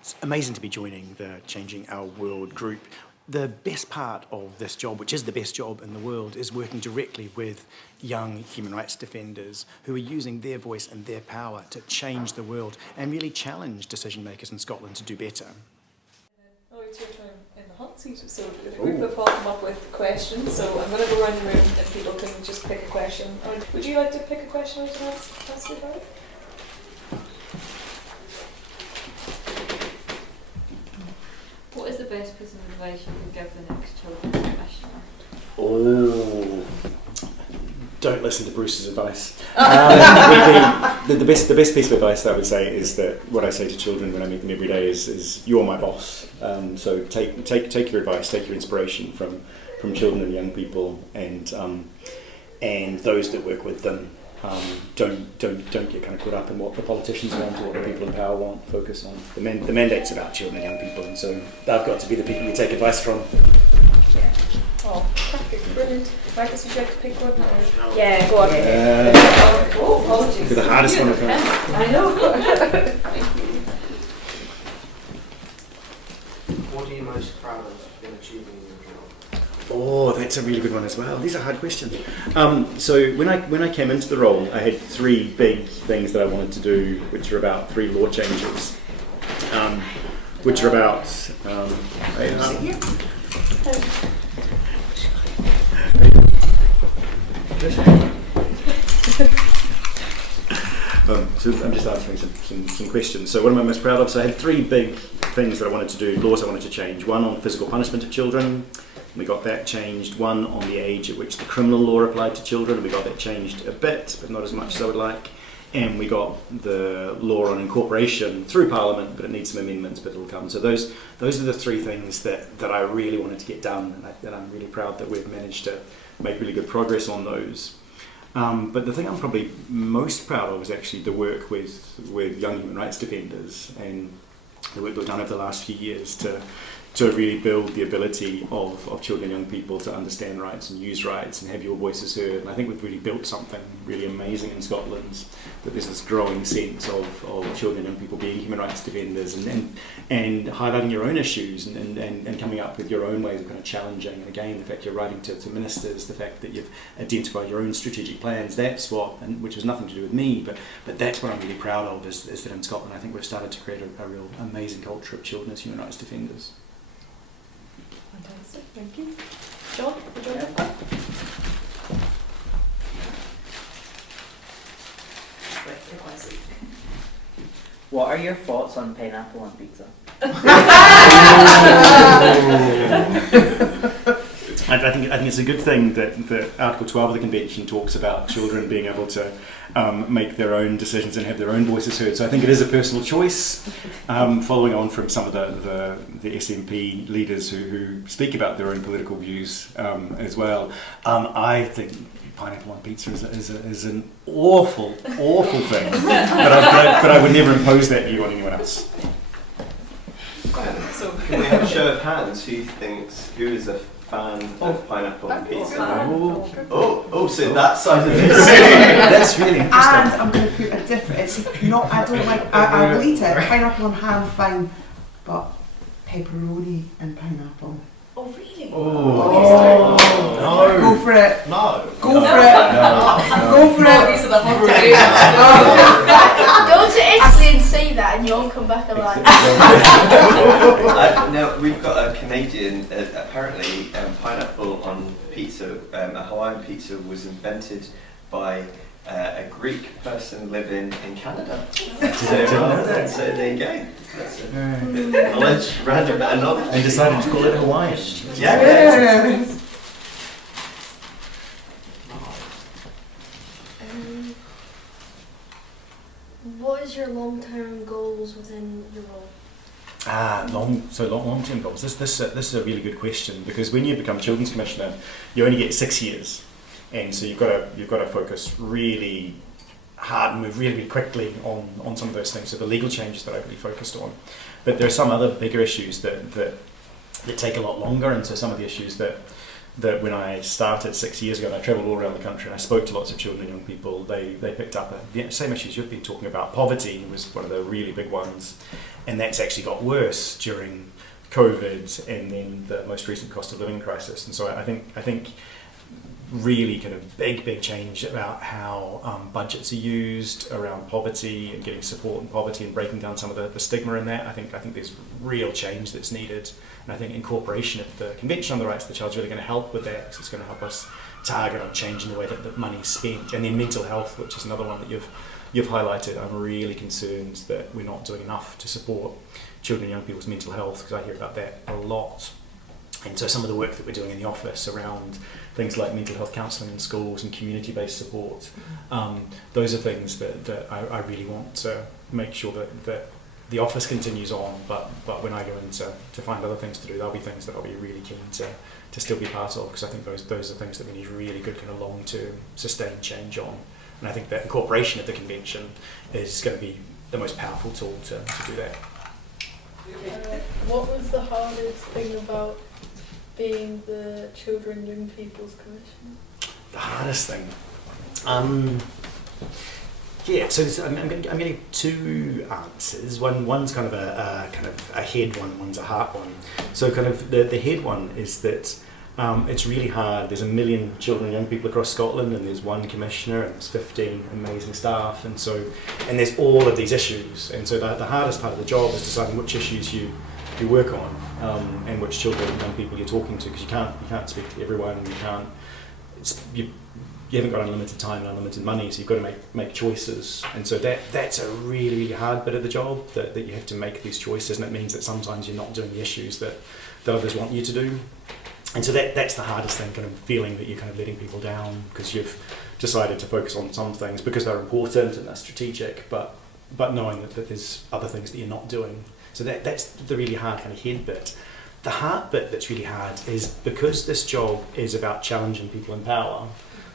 It's amazing to be joining the Changing Our World group. The best part of this job, which is the best job in the world, is working directly with young human rights defenders who are using their voice and their power to change the world and really challenge decision makers in Scotland to do better. Oh, it's your turn in the hot seat. So the group have all come up with questions. So I'm going to go around the room and people can just pick a question. Would you like to pick a question to ask me about it? What is the best piece of advice you could give the next children's commissioner? Oh, don't listen to Bruce's advice. The best piece of advice that I would say is that what I say to children when I meet them every day is you're my boss. So take your advice, take your inspiration from children and young people, and those that work with them. Don't get kind of caught up in what the politicians want or what the people in power want. Focus on the mandate's about children and young people, and so they've got to be the people you take advice from. Yeah. Oh, perfect, brilliant. Marcus, would you like to pick one? Or? Yeah, go on. Oh, apologies. The hardest one I've had. I know. What are you most proud of in achieving in your job? Oh, that's a really good one as well. These are hard questions. So when I came into the role, I had three big things that I wanted to do, which are about three law changes, which are about. So I'm just answering some questions. So what am I most proud of? So I had three big things that I wanted to do, laws I wanted to change. One on physical punishment of children. We got that changed. One on the age at which the criminal law applied to children. We got that changed a bit, but not as much as I would like. And we got the law on incorporation through Parliament, but it needs some amendments, but it'll come. So those are the three things that I really wanted to get done, and I'm really proud that we've managed to make really good progress on those. But the thing I'm probably most proud of is actually the work with young human rights defenders and the work we've done over the last few years to really build the ability of children and young people to understand rights and use rights and have your voices heard. And I think we've really built something really amazing in Scotland, that there's this growing sense of children and young people being human rights defenders and highlighting your own issues and coming up with your own ways of kind of challenging. And again, the fact you're writing to ministers, the fact that you've identified your own strategic plans, that's what, and which has nothing to do with me, but that's what I'm really proud of, is that in Scotland I think we've started to create a real amazing culture of children as human rights defenders. Fantastic, thank you. John, would you like that? What are your thoughts on pineapple on pizza? I think it's a good thing that Article 12 of the Convention talks about children being able to make their own decisions and have their own voices heard. So I think it is a personal choice, following on from some of the SNP leaders who speak about their own political views as well. I think pineapple on pizza is an awful thing, but I would never impose that view on anyone else. So, Can we have a show of hands? Who is a fan of pineapple on pizza? So that side of it. That's really interesting. And I'm going to put a different. It's not. I don't like. I will eat it. Pineapple and ham, fine, but pepperoni and pineapple. oh really? No. Go for it. No. Go for it. Go for it. These are the hot Go to Italy and say that and you'll come back alive. Now we've got a Canadian. Apparently, pineapple on pizza, a Hawaiian pizza, was invented by a Greek person living in Canada. So there you go. That's a knowledge, random bit of knowledge. And decided to call it Hawaiian. Yeah. What is your long-term goals within your role? Long-term goals. This is a really good question, because when you become Children's Commissioner, you only get 6 years, and so you've got to focus really hard and move really quickly on some of those things. So the legal changes that I really focused on, but there are some other bigger issues that take a lot longer, and so some of the issues that that when I started 6 years ago, and I travelled all around the country and I spoke to lots of children and young people, they picked up the same issues you've been talking about. Poverty was one of the really big ones, and that's actually got worse during COVID and then the most recent cost of living crisis. And so I think really kind of big change about how budgets are used around poverty and getting support in poverty and breaking down some of the stigma in that. I think there's real change that's needed, and I think incorporation of the Convention on the Rights of the Child is really going to help with that, because it's going to help us target on changing the way that money's spent. And then mental health, which is another one that you've highlighted. I'm really concerned that we're not doing enough to support children and young people's mental health, because I hear about that a lot. And so some of the work that we're doing in the office around things like mental health counselling in schools and community-based support, those are things that I really want to make sure that the office continues on, but when I go in to find other things to do, there'll be things that I'll be really keen to still be part of, because I think those are things that we need really good kind of long-term sustained change on. And I think that incorporation of the convention is going to be the most powerful tool to do that. What was the hardest thing about being the Children Young People's Commission? The hardest thing? So I'm getting two answers. One's kind of a head one, one's a heart one. So kind of the head one is that it's really hard. There's 1 million children and young people across Scotland, and there's one commissioner, and there's 15 amazing staff, and there's all of these issues. And so the hardest part of the job is deciding which issues you work on, and which children and young people you're talking to, because you can't speak to everyone, and you haven't got unlimited time and unlimited money, so you've got to make choices. And so that's a really, really hard bit of the job, that you have to make these choices, and it means that sometimes you're not doing the issues that others want you to do. And so that's the hardest thing, kind of feeling that you're kind of letting people down because you've decided to focus on some things because they're important and they're strategic, but knowing that there's other things that you're not doing. So that's the really hard kind of head bit. The heart bit that's really hard is because this job is about challenging people in power,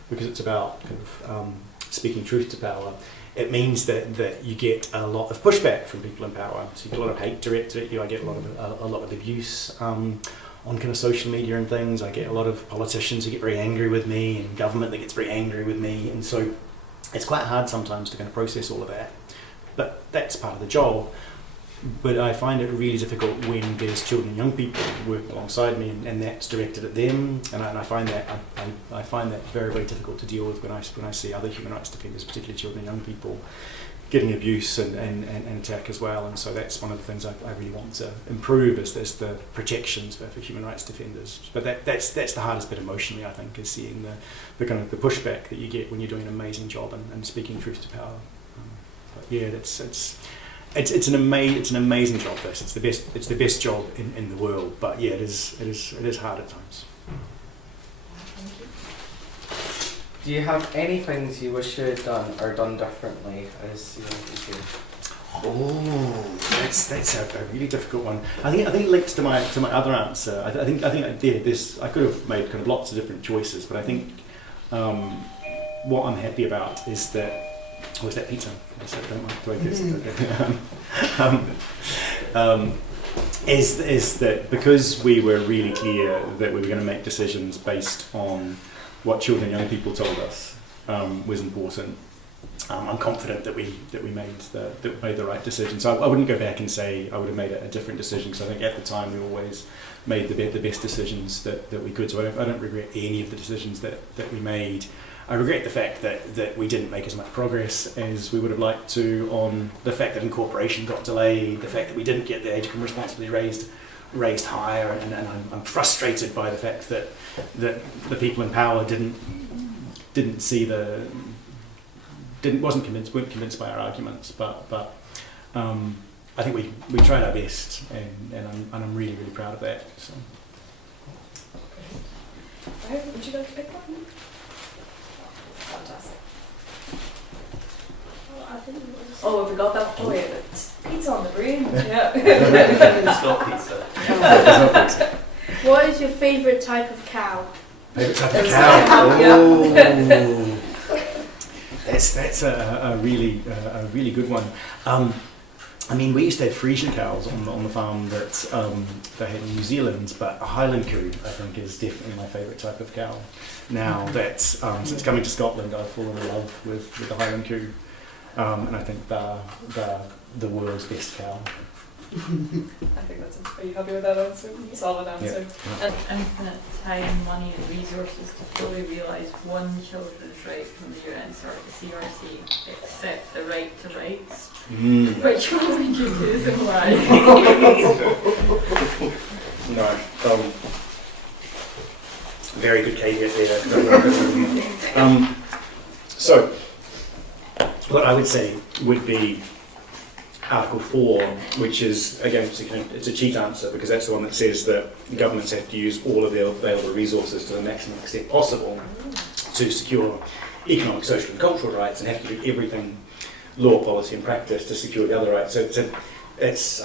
because it's about kind of speaking truth to power, it means that you get a lot of pushback from people in power. So you get a lot of hate directed at you. I get a lot of abuse on kind of social media and things. I get a lot of politicians who get very angry with me, and government that gets very angry with me, and so it's quite hard sometimes to kind of process all of that. But that's part of the job. But I find it really difficult when there's children and young people working alongside me, and that's directed at them. And I find that very, very difficult to deal with when I see other human rights defenders, particularly children and young people, getting abuse and attack as well. And so that's one of the things I really want to improve is the protections for human rights defenders. But that's the hardest bit emotionally, I think, is seeing the kind of the pushback that you get when you're doing an amazing job and speaking truth to power. But yeah, it's an amazing job. It's the best job in the world. But yeah, it is hard at times. Do you have any things you wish you had done or done differently as you were? Oh, that's a really difficult one. I think it links to my other answer. I think I did this. I could have made kind of lots of different choices, but I think what I'm happy about is that. Oh, is that pizza? Is that because we were really clear that we were going to make decisions based on what children and young people told us was important. I'm confident that we made the right decision. So I wouldn't go back and say I would have made a different decision, because I think at the time we always made the best decisions that we could. So I don't regret any of the decisions that we made. I regret the fact that we didn't make as much progress as we would have liked to on the fact that incorporation got delayed, the fact that we didn't get the age of criminal responsibility raised higher, and I'm frustrated by the fact that the people in power weren't convinced by our arguments, but I think we tried our best, and I'm really, really proud of that. So. Would you like to pick one? Fantastic. Oh, have we got that for you? Pizza on the brain. Yeah. It's not pizza. What is your favourite type of cow? Favourite type of cow? Oh, that's a really good one. I mean, we used to have Frisian cows on the farm that they had in New Zealand, but a Highland coo, I think, is definitely my favourite type of cow. Now that, since coming to Scotland, I've fallen in love with the Highland coo, and I think they're the world's best cow. I think that's. Are you happy with that answer? Solid answer. Yeah. And infinite time, money, and resources to fully realise one children's right from the UN CRC, except the right to rights. Which one would you choose and why? No, very good caveat there. So, what I would say would be Article 4, which is, again, it's a cheat answer because that's the one that says that governments have to use all of their available resources to the maximum extent possible to secure economic, social and cultural rights, and have to do everything, law, policy and practice, to secure the other rights. So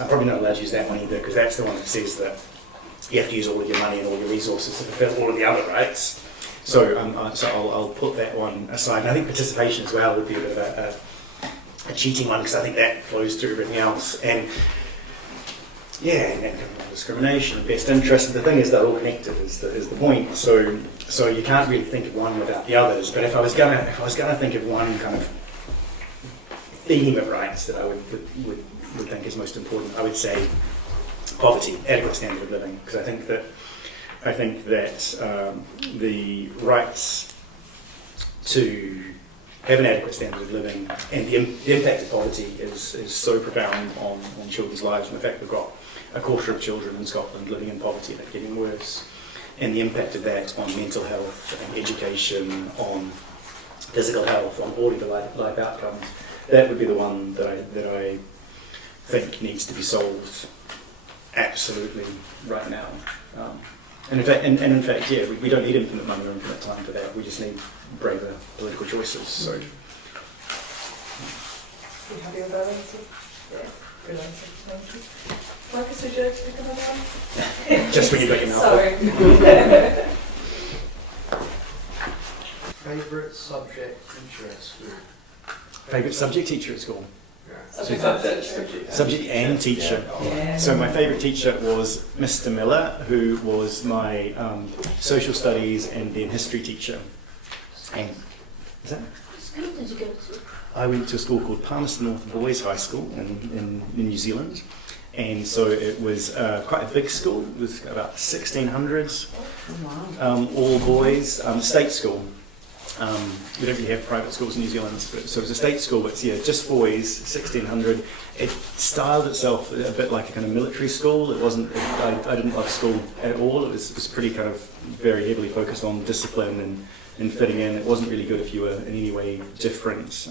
I'm probably not allowed to use that one either, because that's the one that says that you have to use all of your money and all your resources to fulfill all of the other rights. So, I'll put that one aside. And I think participation as well would be a bit of a cheating one, because I think that flows through everything else. And yeah, and then discrimination and best interest. And the thing is, they're all connected. Is the point. So you can't really think of one without the others. But if I was gonna think of one kind of theme of rights that I would think is most important, I would say poverty, adequate standard of living, because I think that the rights to have an adequate standard of living and the impact of poverty is so profound on children's lives. And in fact, we've got a quarter of children in Scotland living in poverty and getting worse. And the impact of that on mental health and education, on physical health, on all of the life outcomes, that would be the one that I think needs to be solved absolutely right now. And in fact, yeah, we don't need infinite money or infinite time for that. We just need braver political choices. So, Are you happy with that answer? Yeah, good answer. Thank you. Marcus, would you like to pick another one? just when you got your mouth Sorry. Favourite subject teacher at school? Favourite subject teacher at school? Subject and teacher. Yeah. So my favourite teacher was Mr. Miller, who was my social studies and then history teacher. And is that? What school did you go to? I went to a school called Palmerston North Boys High School in New Zealand, and so it was quite a big school. It was about 1,600, all boys, state school. We don't really have private schools in New Zealand, so it was a state school, but yeah, just boys, 1,600. It styled itself a bit like a kind of military school. It wasn't, I didn't love school at all. It was pretty kind of very heavily focused on discipline and fitting in. It wasn't really good if you were in any way different.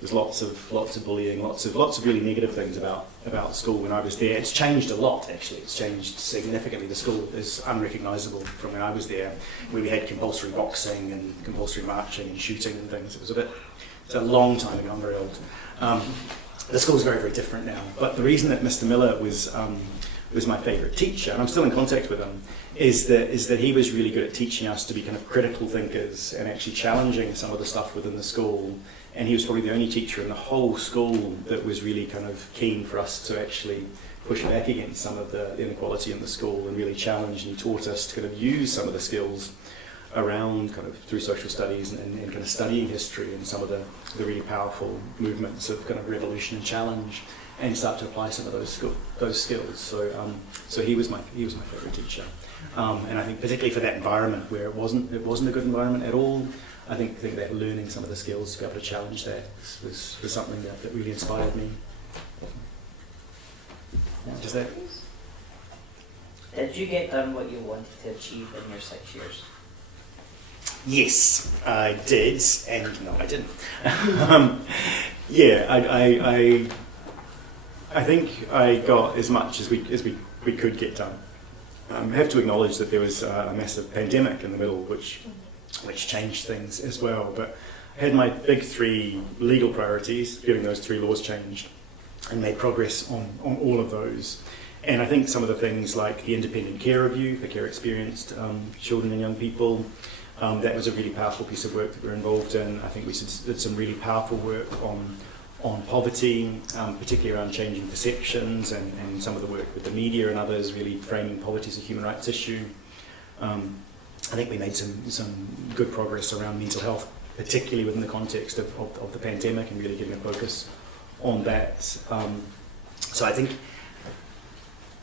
There's lots of bullying, lots of really negative things about school when I was there. It's changed a lot, actually. It's changed significantly. The school is unrecognisable from when I was there, where we had compulsory boxing and compulsory marching and shooting and things. It's a long time ago. I'm very old. The school's very, very different now. But the reason that Mr. Miller was my favourite teacher, and I'm still in contact with him, is that he was really good at teaching us to be kind of critical thinkers and actually challenging some of the stuff within the school. And he was probably the only teacher in the whole school that was really kind of keen for us to actually push back against some of the inequality in the school and really challenge, and he taught us to kind of use some of the skills around kind of through social studies and kind of studying history and some of the really powerful movements of kind of revolution and challenge, and start to apply some of those skills. So he was my favourite teacher, and I think particularly for that environment where it wasn't a good environment at all. I think that learning some of the skills to be able to challenge that was something that really inspired me. Just that. Did you get done what you wanted to achieve in your 6 years? Yes, I did, and no, I didn't. I think I got as much as we could get done. I have to acknowledge that there was a massive pandemic in the middle, which changed things as well. But I had my big 3 legal priorities, getting those 3 laws changed, and made progress on all of those. And I think some of the things like the independent care review for care experienced children and young people, that was a really powerful piece of work that we were involved in. I think we did some really powerful work on on poverty, particularly around changing perceptions and some of the work with the media and others, really framing poverty as a human rights issue. I think we made some good progress around mental health, particularly within the context of the pandemic, and really getting a focus on that. So I think,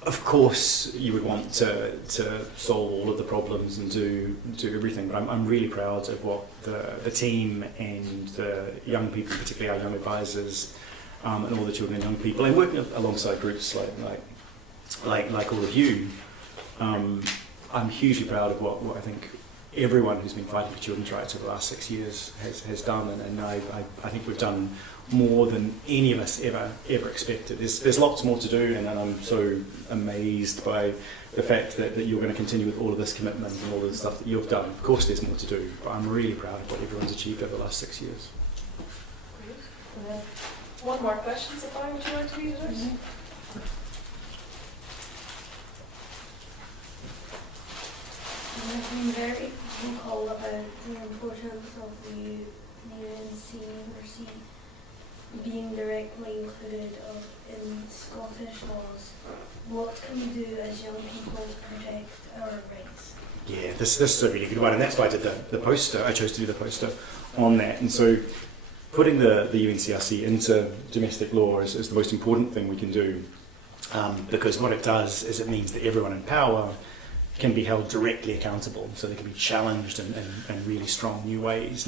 of course, you would want to solve all of the problems and do everything, but I'm really proud of what the team and the young people, particularly our young advisors, and all the children and young people, and working alongside groups like all of you. I'm hugely proud of what I think everyone who's been fighting for children's rights over the last 6 years has done, and I think we've done more than any of us ever expected. There's lots more to do, and I'm so amazed by the fact that you're going to continue with all of this commitment and all of the stuff that you've done. Of course there's more to do, but I'm really proud of what everyone's achieved over the last 6 years. Great. And then one more question, Sophia, would you like to read it out? I've been very vocal about the importance of the UNCRC being directly included in Scottish laws. What can we do as young people to protect our rights? Yeah, this is a really good one, and that's why I did the poster. I chose to do the poster on that, and so putting the UNCRC into domestic law is the most important thing we can do, because what it does is it means that everyone in power can be held directly accountable, so they can be challenged in really strong new ways.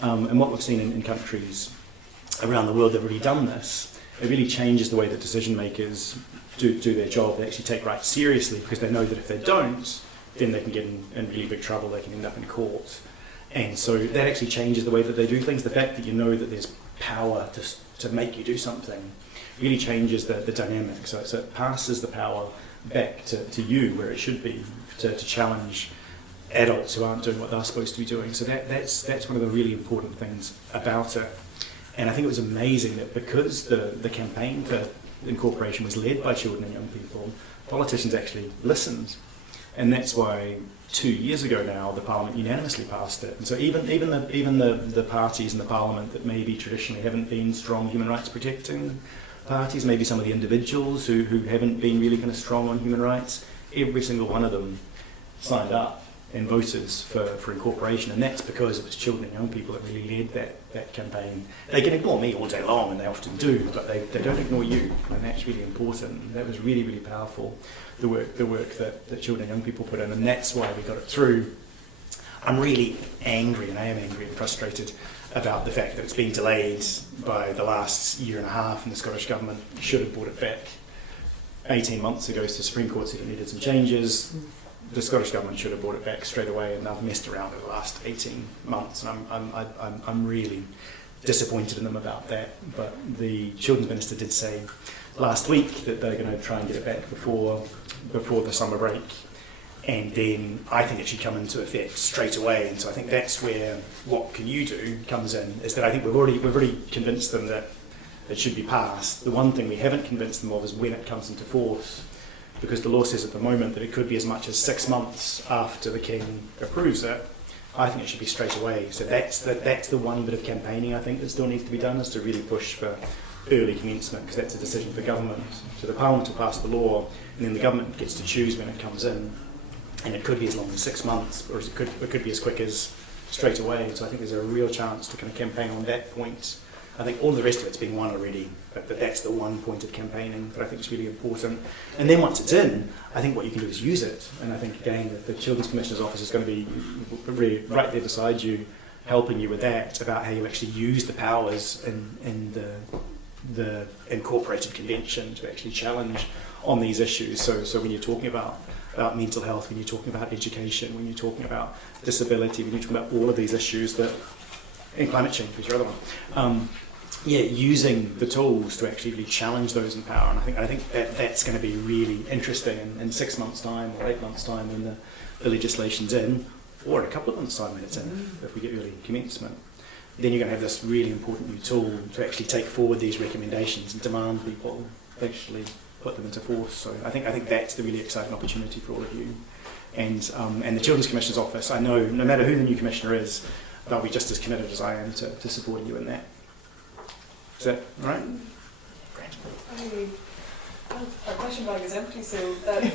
And what we've seen in countries around the world that have really done this, it really changes the way that decision makers do their job. They actually take rights seriously, because they know that if they don't, then they can get in really big trouble, they can end up in court. And so that actually changes the way that they do things. The fact that you know that there's power to make you do something really changes the dynamic. So it passes the power back to you where it should be, to challenge adults who aren't doing what they're supposed to be doing. So that's one of the really important things about it. And I think it was amazing that because the campaign for incorporation was led by children and young people, politicians actually listened. And that's why 2 years ago now the Parliament unanimously passed it. And so even the parties in the Parliament that maybe traditionally haven't been strong human rights protecting parties, maybe some of the individuals who haven't been really kind of strong on human rights, every single one of them signed up and voted for incorporation, and that's because it was children and young people that really led that campaign. They can ignore me all day long, and they often do, but they don't ignore you, and that's really important. And that was really, really powerful, the work that children and young people put in, and that's why we got it through. I'm really angry, and I am angry and frustrated about the fact that it's been delayed by the last year and a half, and the Scottish Government should have brought it back 18 months ago. So the Supreme Court said it needed some changes. The Scottish Government should have brought it back straight away, and they've messed around over the last 18 months, and I'm really disappointed in them about that. But the Children's Minister did say last week that they're going to try and get it back before the summer break, and then I think it should come into effect straight away. And so I think that's where what can you do comes in, is that I think we've already convinced them that it should be passed. The one thing we haven't convinced them of is when it comes into force, because the law says at the moment that it could be as much as 6 months after the King approves it. I think it should be straight away. So that's the one bit of campaigning I think that still needs to be done, is to really push for early commencement, because that's a decision for government. So the Parliament will pass the law, and then the government gets to choose when it comes in. And it could be as long as 6 months, or it could be as quick as straight away. So I think there's a real chance to kind of campaign on that point. I think all the rest of it's been won already, but that's the one point of campaigning that I think is really important. And then once it's in, I think what you can do is use it. And I think, again, the Children's Commissioner's Office is going to be really right there beside you, helping you with that, about how you actually use the powers in the incorporated convention to actually challenge on these issues. So when you're talking about mental health, when you're talking about education, when you're talking about disability, when you're talking about all of these issues and climate change is your other one. Using the tools to actually really challenge those in power, and I think that's going to be really interesting in 6 months' time or 8 months' time when the legislation's in, or in a couple of months' time when it's in, if we get early commencement. Then you're going to have this really important new tool to actually take forward these recommendations and demand people actually put them into force. So I think that's the really exciting opportunity for all of you. And the Children's Commissioner's Office, I know no matter who the new Commissioner is, they'll be just as committed as I am to supporting you in that. Is that all right? Our question bag is empty, so thank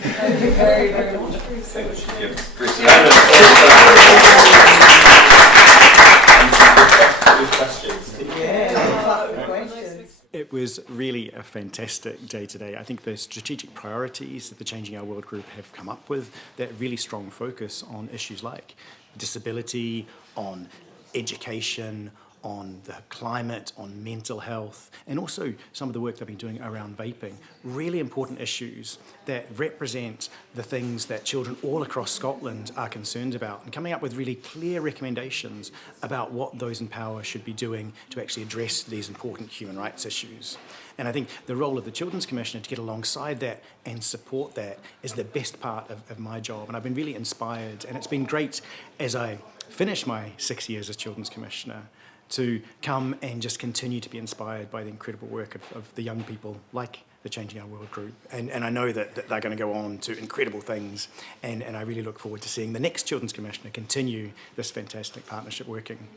you very, very much for your service. Give Bruce It was really a fantastic day today. I think the strategic priorities that the Changing Our World group have come up with, that really strong focus on issues like disability, on education, on the climate, on mental health, and also some of the work they've been doing around vaping. Really important issues that represent the things that children all across Scotland are concerned about, and coming up with really clear recommendations about what those in power should be doing to actually address these important human rights issues. And I think the role of the Children's Commissioner to get alongside that and support that is the best part of my job. And I've been really inspired, and it's been great as I finish my 6 years as Children's Commissioner to come and just continue to be inspired by the incredible work of the young people like the Changing Our World group. And I know that they're going to go on to incredible things, and I really look forward to seeing the next Children's Commissioner continue this fantastic partnership working.